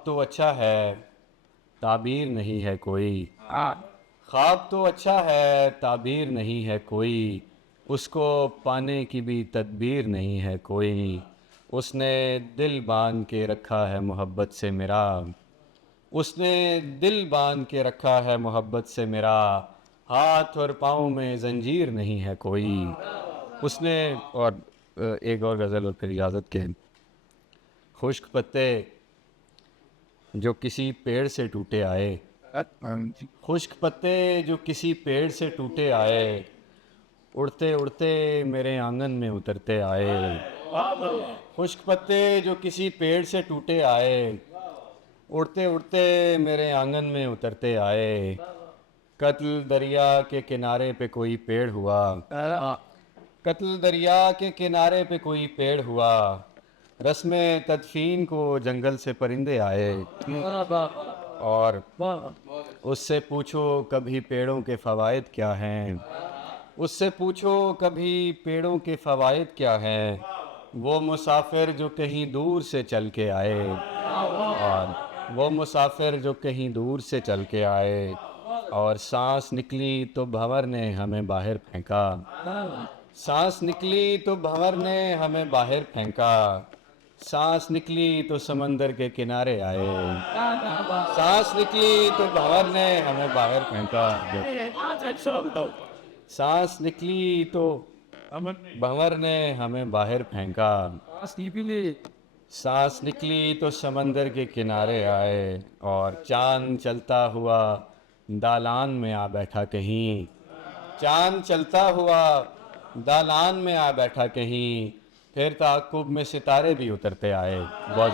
ख्वाब तो अच्छा है, ताबीर नहीं है कोई। ख्वाब तो अच्छा है, ताबीर नहीं है कोई। उसको पाने की भी तदबीर नहीं है कोई। उसने दिल बांध के रखा है मोहब्बत से मेरा। उसने दिल बांध के रखा है मोहब्बत से मेरा। हाथ और पाँव में जंजीर नहीं है कोई। उसने और एक और गज़ल और फिर इजाज़त के। खुश्क पत्ते जो किसी पेड़ से टूटे आए। खुश्क पत्ते जो किसी पेड़ से टूटे आए। उड़ते उड़ते मेरे आंगन में उतरते आए। खुश्क पत्ते जो किसी पेड़ से टूटे आए। उड़ते उड़ते मेरे आंगन में उतरते आए। कत्ल दरिया के किनारे पे कोई पेड़ हुआ। कत्ल दरिया के किनारे पे कोई पेड़ हुआ। रस्म तदफीन को जंगल से परिंदे आए। और उससे पूछो कभी पेड़ों के फ़वाइद क्या हैं। उससे पूछो कभी पेड़ों के फ़वाइद क्या हैं। वो मुसाफिर जो कहीं दूर से चल के आए। और वो मुसाफिर जो कहीं दूर से चल के आए। और सांस निकली तो भंवर ने हमें बाहर फेंका। सांस निकली तो भंवर ने हमें बाहर फेंका। सांस निकली तो समंदर के किनारे आए। सांस निकली तो भंवर ने हमें बाहर फेंका। सांस निकली तो भंवर ने हमें बाहर फेंका। सांस निकली तो समंदर के किनारे आए। और चांद चलता हुआ दालान में आ बैठा कहीं। चांद चलता हुआ दालान में आ बैठा कहीं। फिर ताक़ुब में सितारे भी उतरते आए। बहुत